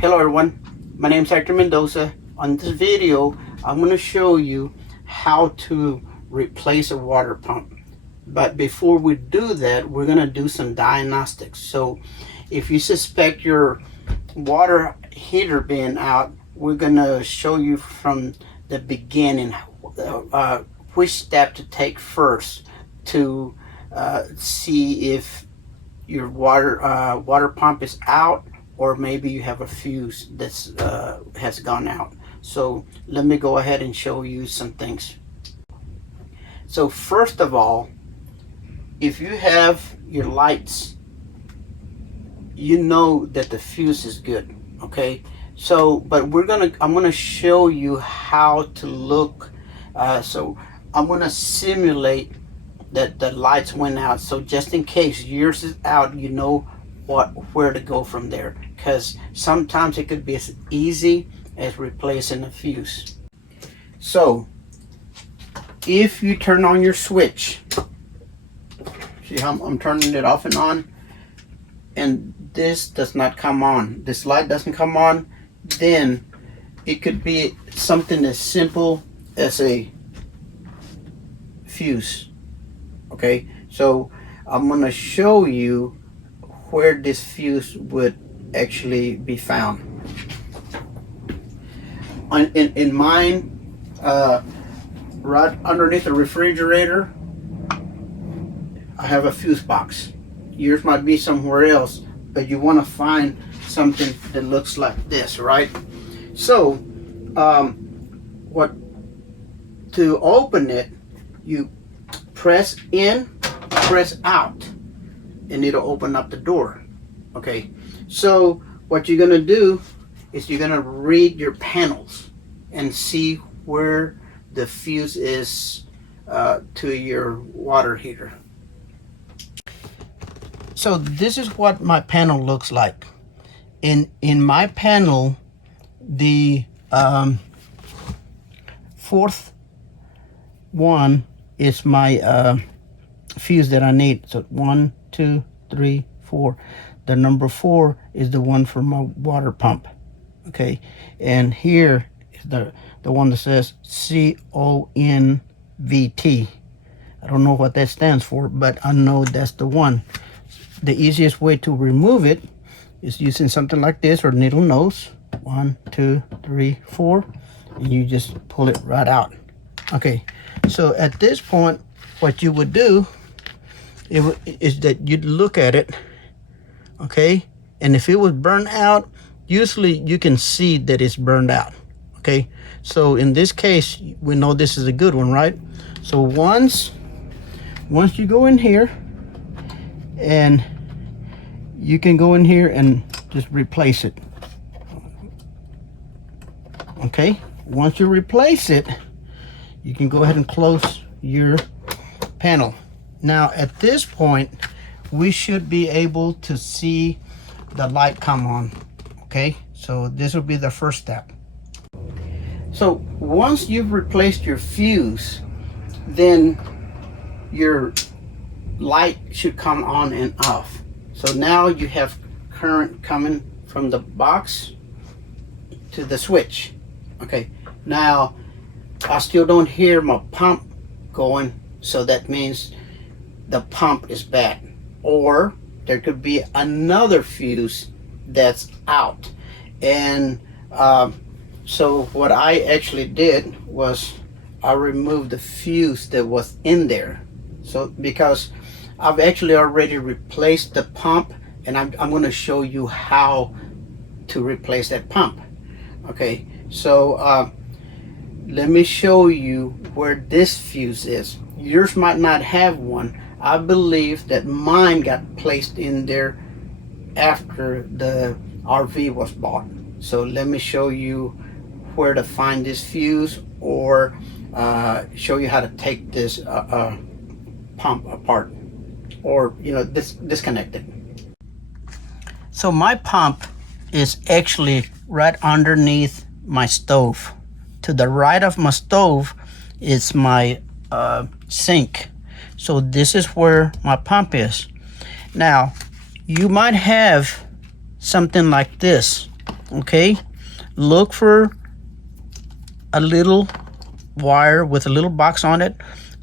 Hello everyone, my name is Hector Mendoza. On this video, I'm going to show you how to replace a water pump. But before we do that, we're going to do some diagnostics. So if you suspect your water heater being out, we're going to show you from the beginning which step to take first to see if your water pump is out, or maybe you have a fuse that's has gone out. So let me go ahead and show you some things. So first of all, if you have your lights, you know that the fuse is good, okay? So, but I'm gonna show you how to look. So I'm gonna simulate that the lights went out. So just in case yours is out, you know where to go from there, because sometimes it could be as easy as replacing a fuse. So if you turn on your switch, see how I'm turning it off and on, and this does not come on, this light doesn't come on, then it could be something as simple as a fuse. Okay, so I'm going to show you where this fuse would actually be found. In mine, right underneath the refrigerator, I have a fuse box. Yours might be somewhere else, but you want to find something that looks like this, right? So, to open it, you press in, press out, and it'll open up the door. Okay, so what you're gonna do is you're gonna read your panels and see where the fuse is to your water heater. So this is what my panel looks like. In my panel, the fourth one is my fuse that I need. So 1, 2, 3, 4. The number 4 is the one for my water pump. Okay, and here is the one that says CONVT. I don't know what that stands for, but I know that's the one. The easiest way to remove it is using something like this, or needle nose. 1, 2, 3, 4, and you just pull it right out. Okay, so at this point, what you would do is that you'd look at it, okay, and if it was burned out, usually you can see that it's burned out. Okay, so in this case, we know this is a good one, right? So once you go in here, and you can go in here and just replace it. Okay, once you replace it, you can go ahead and close your panel. Now at this point, we should be able to see the light come on. Okay, so this will be the first step. So once you've replaced your fuse, then your light should come on and off. So now you have current coming from the box to the switch. Okay, now I still don't hear my pump going, so that means the pump is bad, or there could be another fuse that's out. And so what I actually did was I removed the fuse that was in there. So because I've actually already replaced the pump, and I'm going to show you how to replace that pump. Okay, so let me show you where this fuse is. Yours might not have one. I believe that mine got placed in there after the RV was bought. So let me show you where to find this fuse, or show you how to take this pump apart, or disconnect it. So my pump is actually right underneath my stove. To the right of my stove is my sink. So this is where my pump is. Now, you might have something like this okay, look for a little wire with a little box on it,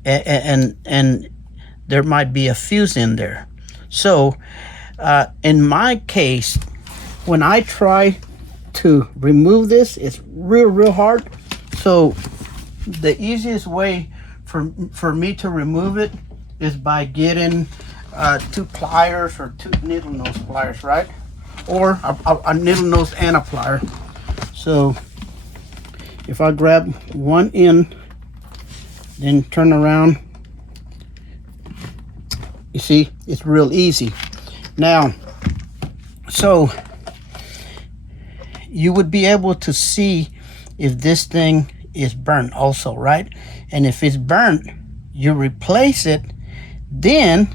and there might be a fuse in there. So in my case, when I try to remove this, it's real hard. So the easiest way for me to remove it is by getting 2 pliers or 2 needle nose pliers, right? Or a needle nose and a plier. So if I grab one end, then turn around, you see, it's real easy. Now, so you would be able to see if this thing is burnt also, right? And if it's burnt, you replace it, then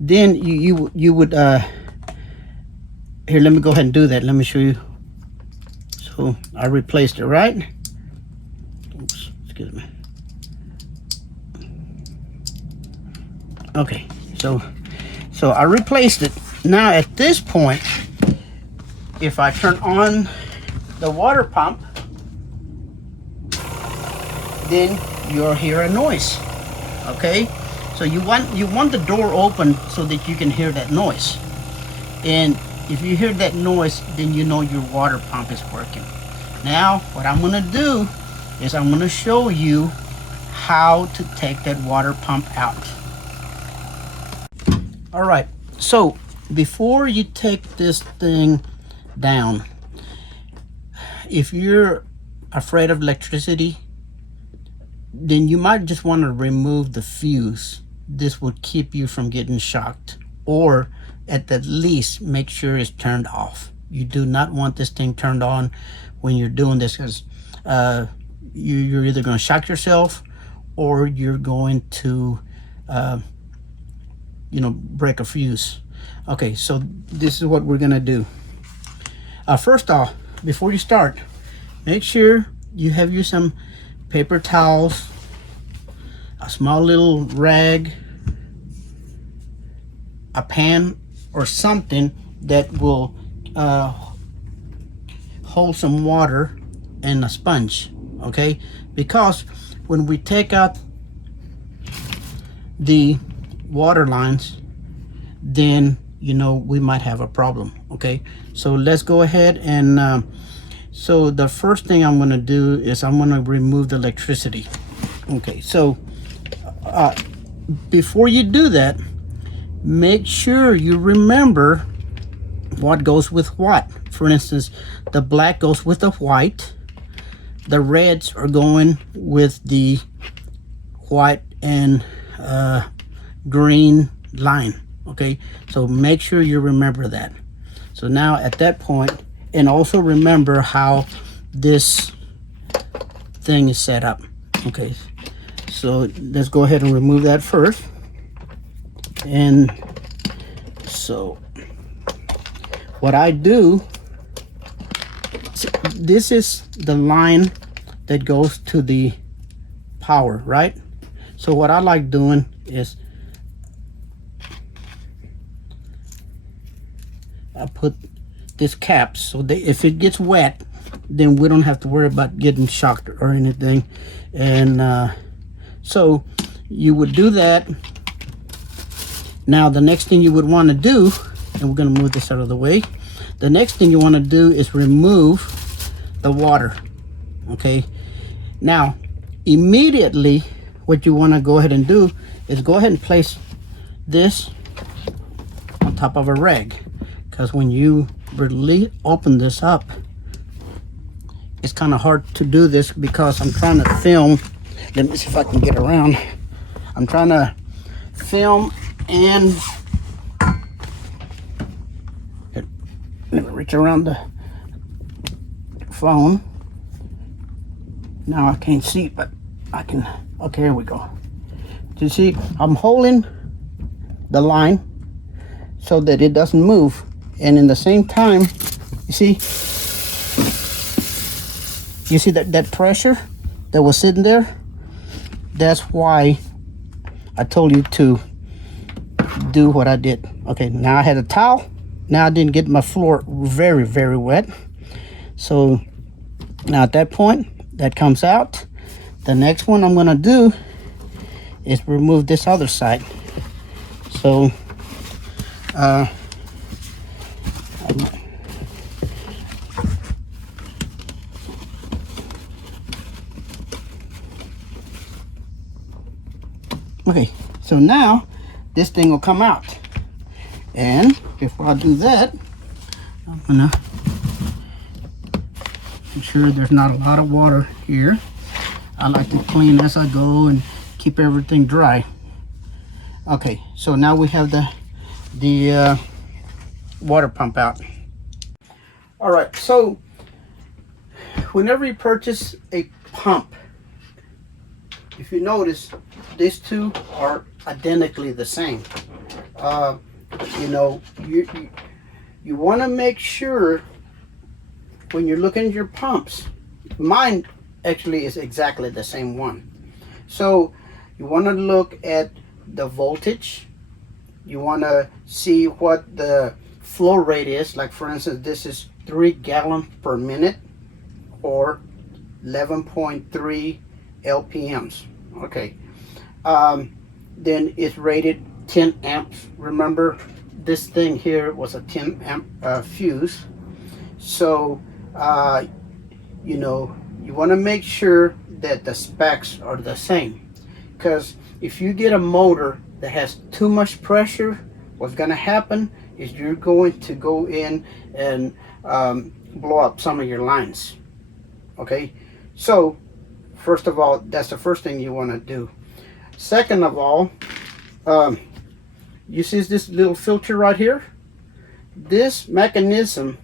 you would here, let me go ahead and do that. Let me show you. So I replaced it, right? Oops, excuse me. Okay, so I replaced it. Now at this point, if I turn on the water pump, then you'll hear a noise. Okay, so you want the door open so that you can hear that noise. And if you hear that noise, then you know your water pump is working. Now what I'm gonna do is I'm gonna show you how to take that water pump out. All right, so before you take this thing down, if you're afraid of electricity, then you might just want to remove the fuse. This would keep you from getting shocked, or at the least make sure it's turned off. You do not want this thing turned on when you're doing this, because you're either going to shock yourself or you're going to break a fuse. Okay, so this is what we're gonna do. First off, before you start, make sure you have some paper towels, a small little rag, a pan or something that will hold some water, and a sponge. Okay, because when we take out the water lines, then we might have a problem. Okay, so let's go ahead and so the first thing I'm going to do is I'm going to remove the electricity. Okay, so before you do that, make sure you remember what goes with what. For instance, the black goes with the white, the reds are going with the white and green line. Okay, so make sure you remember that. So now at that point, and also remember how this thing is set up. Okay, so let's go ahead and remove that first. And so what I do, this is the line that goes to the power, right? So what I like doing is I put this cap so that if it gets wet, then we don't have to worry about getting shocked or anything. And so you would do that. Now the next thing you would want to do, and we're going to move this out of the way, the next thing you want to do is remove the water. Okay, now immediately what you want to go ahead and do is go ahead and place this on top of a rag, because when you really open this up, it's kind of hard to do this because I'm trying to film. Let me see if I can get around. I'm trying to film and let me reach around the phone. Now I can't see, but I can. Okay, here we go. You see, I'm holding the line so that it doesn't move, and in the same time, you see that pressure that was sitting there? That's why I told you to do what I did. Okay, now I had a towel, now I didn't get my floor very, very wet. So now at that point, that comes out. The next one I'm gonna do is remove this other side. So okay, so now this thing will come out. And before I do that, I'm gonna make sure there's not a lot of water here. I like to clean as I go and keep everything dry. Okay, so now we have the water pump out. All right, so whenever you purchase a pump, if you notice, these two are identically the same. You know, you want to make sure when you're looking at your pumps, mine actually is exactly the same one. So you want to look at the voltage. You want to see what the flow rate is. Like for instance, this is 3 gallons per minute or 11.3 LPMs. Okay. Then it's rated 10 amps. Remember, this thing here was a 10 amp fuse. So you know, you want to make sure that the specs are the same, because if you get a motor that has too much pressure, what's going to happen is you're going to go in and blow up some of your lines. Okay, so first of all, that's the first thing you want to do. Second of all, you see this little filter right here? This mechanism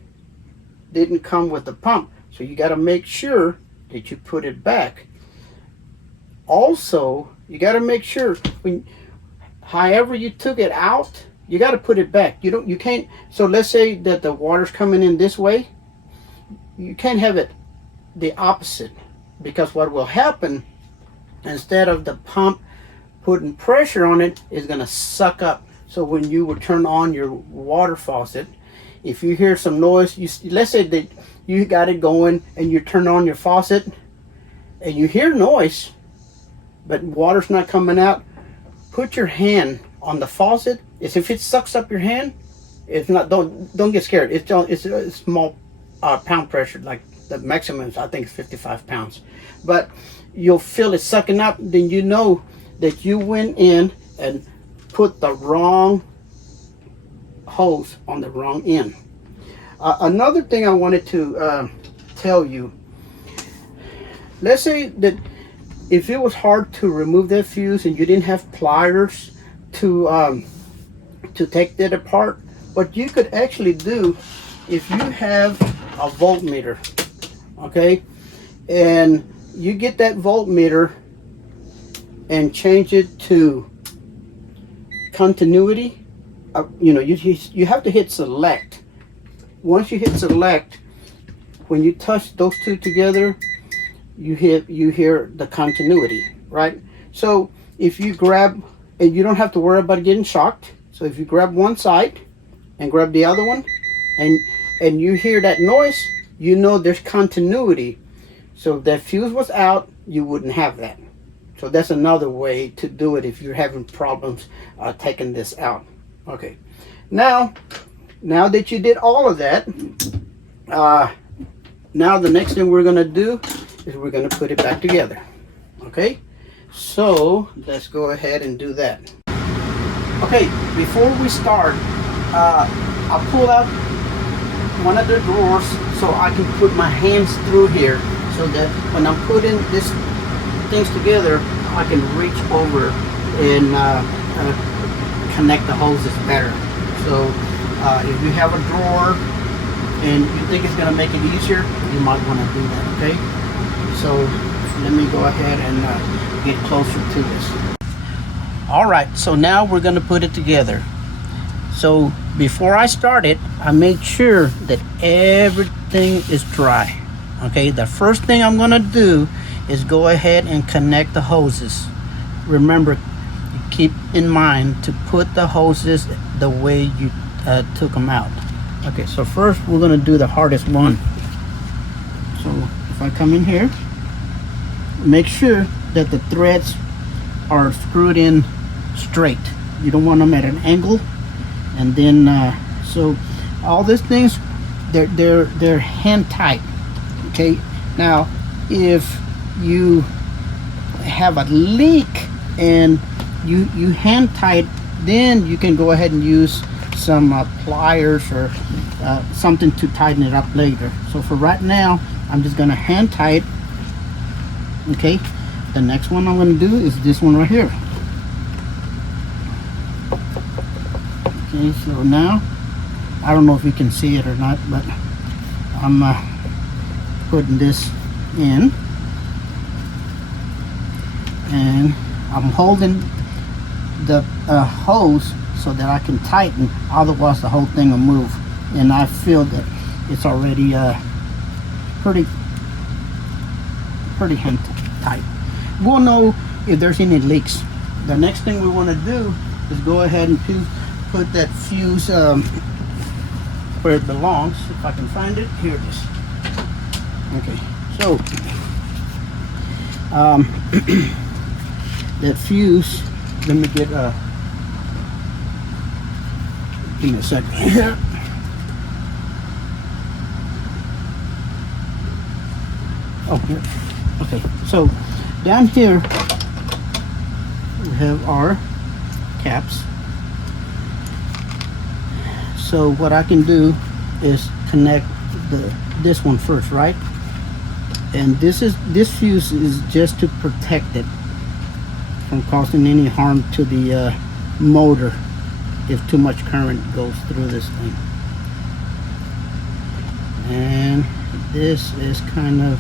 didn't come with the pump, so you got to make sure that you put it back. Also, you got to make sure when, however you took it out, you got to put it back. You can't. So let's say that the water's coming in this way, you can't have it the opposite, because what will happen, instead of the pump putting pressure on it, is going to suck up. So when you would turn on your water faucet, if you hear some noise, let's say that you got it going and you turn on your faucet and you hear noise, but water's not coming out, put your hand on the faucet. If it sucks up your hand, it's not. Don't get scared. It's a small pound pressure, like the maximum is, I think, 55 pounds. But you'll feel it sucking up. Then you know that you went in and put the wrong hose on the wrong end. Another thing I wanted to tell you, let's say that if it was hard to remove that fuse and you didn't have pliers to take that apart, what you could actually do, if you have a voltmeter, okay, and you get that voltmeter and change it to continuity, you know, you have to hit select. Once you hit select, when you touch those two together, you hear the continuity, right? So if you grab, and you don't have to worry about getting shocked. So if you grab one side and grab the other one, and you hear that noise, you know there's continuity. So if that fuse was out, you wouldn't have that. So that's another way to do it if you're having problems taking this out. Okay, now that you did all of that, now the next thing we're gonna do is we're gonna put it back together. Okay, so let's go ahead and do that. Okay, before we start, I'll pull out one of the drawers so I can put my hands through here, so that when I'm putting these things together, I can reach over and connect the hoses better. So if you have a drawer and you think it's going to make it easier, you might want to do that. Okay, so let me go ahead and get closer to this. All right, so now we're going to put it together. So before I started, I made sure that everything is dry. Okay, the first thing I'm going to do is go ahead and connect the hoses. Remember, keep in mind to put the hoses the way you took them out. Okay, so first we're gonna do the hardest one. So if I come in here, make sure that the threads are screwed in straight. You don't want them at an angle. And then so all these things, they're hand tight. Okay, now if you have a leak and you hand tight, then you can go ahead and use some pliers or something to tighten it up later. So for right now, I'm just gonna hand tight. Okay, the next one I'm gonna do is this one right here. Okay, so now I don't know if you can see it or not, but I'm putting this in, and I'm holding the hose so that I can tighten, otherwise the whole thing will move. And I feel that it's already pretty hand tight. We'll know if there's any leaks. The next thing we want to do is go ahead and put that fuse where it belongs. If I can find it, here it is. Okay, so that fuse, let me get give me a second here. Oh, here. Okay, so down here we have our caps. So what I can do is connect this one first, right? And this fuse is just to protect it from causing any harm to the motor if too much current goes through this thing. And this is kind of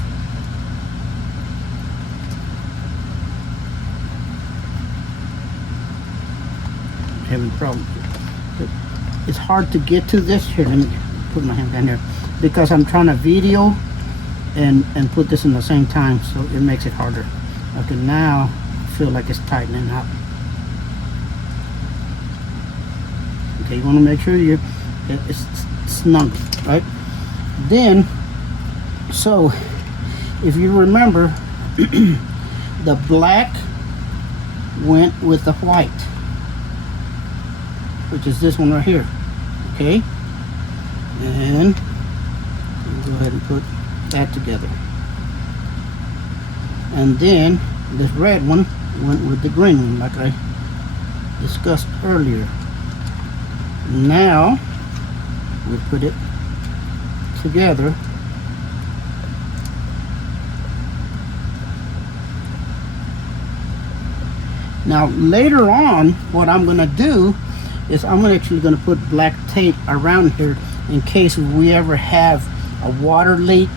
having problems. It's hard to get to this. Here, let me put my hand down here because I'm trying to video and put this in the same time, so it makes it harder. Okay, now I feel like it's tightening up. Okay, you want to make sure it's snug, right? Then, so if you remember, the black went with the white, which is this one right here. Okay, and we'll go ahead and put that together. And then this red one went with the green one, like I discussed earlier. Now we put it together. Now later on, what I'm going to do is I'm actually going to put black tape around here in case we ever have a water leak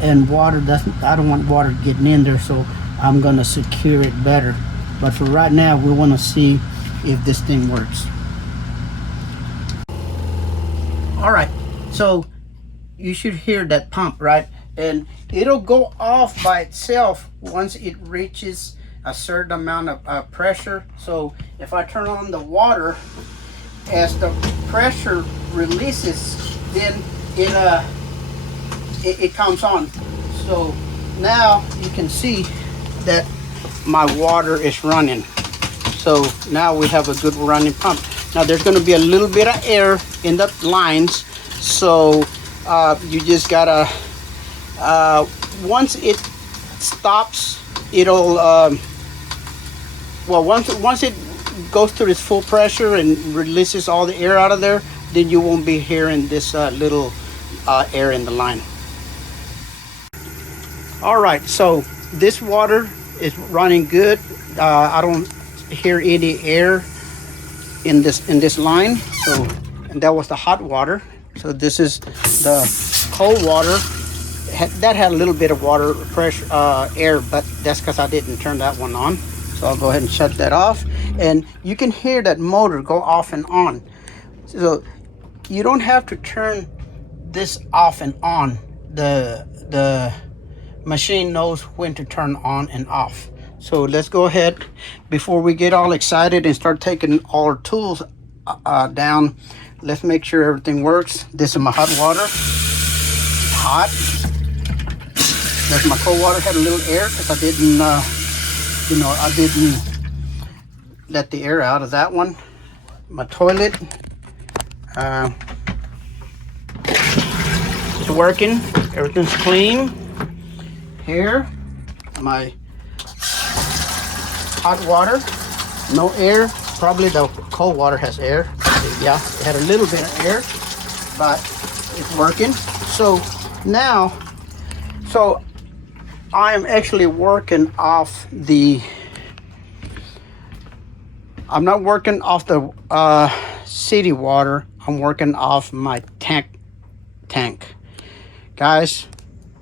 and water doesn't, I don't want water getting in there, so I'm going to secure it better. But for right now, we want to see if this thing works. All right, so you should hear that pump, right? And it'll go off by itself once it reaches a certain amount of pressure. So if I turn on the water, as the pressure releases, then it comes on. So now you can see that my water is running. So now we have a good running pump. Now there's going to be a little bit of air in the lines, so you just gotta once it stops, it'll well, once it goes to its full pressure and releases all the air out of there, then you won't be hearing this little air in the line. All right, so this water is running good. I don't hear any air in this line. So, and that was the hot water. So this is the cold water. That had a little bit of water pressure, air, but that's because I didn't turn that one on. So I'll go ahead and shut that off. And you can hear that motor go off and on. So you don't have to turn this off and on. The machine knows when to turn on and off. So let's go ahead, before we get all excited and start taking all our tools down. Let's make sure everything works. This is my hot water. It's hot. There's my cold water. Had a little air because I didn't, you know, I didn't let the air out of that one. My toilet. It's working. Everything's clean. Here, my hot water. No air. Probably the cold water has air. Yeah, it had a little bit of air, but it's working. So now, so I am actually working off the, I'm not working off the city water. I'm working off my tank. Guys,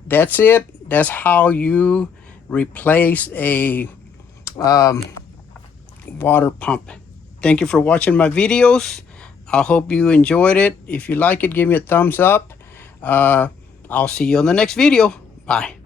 that's it. That's how you replace a water pump. Thank you for watching my videos. I hope you enjoyed it. If you like it, give me a thumbs up. I'll see you on the next video. Bye.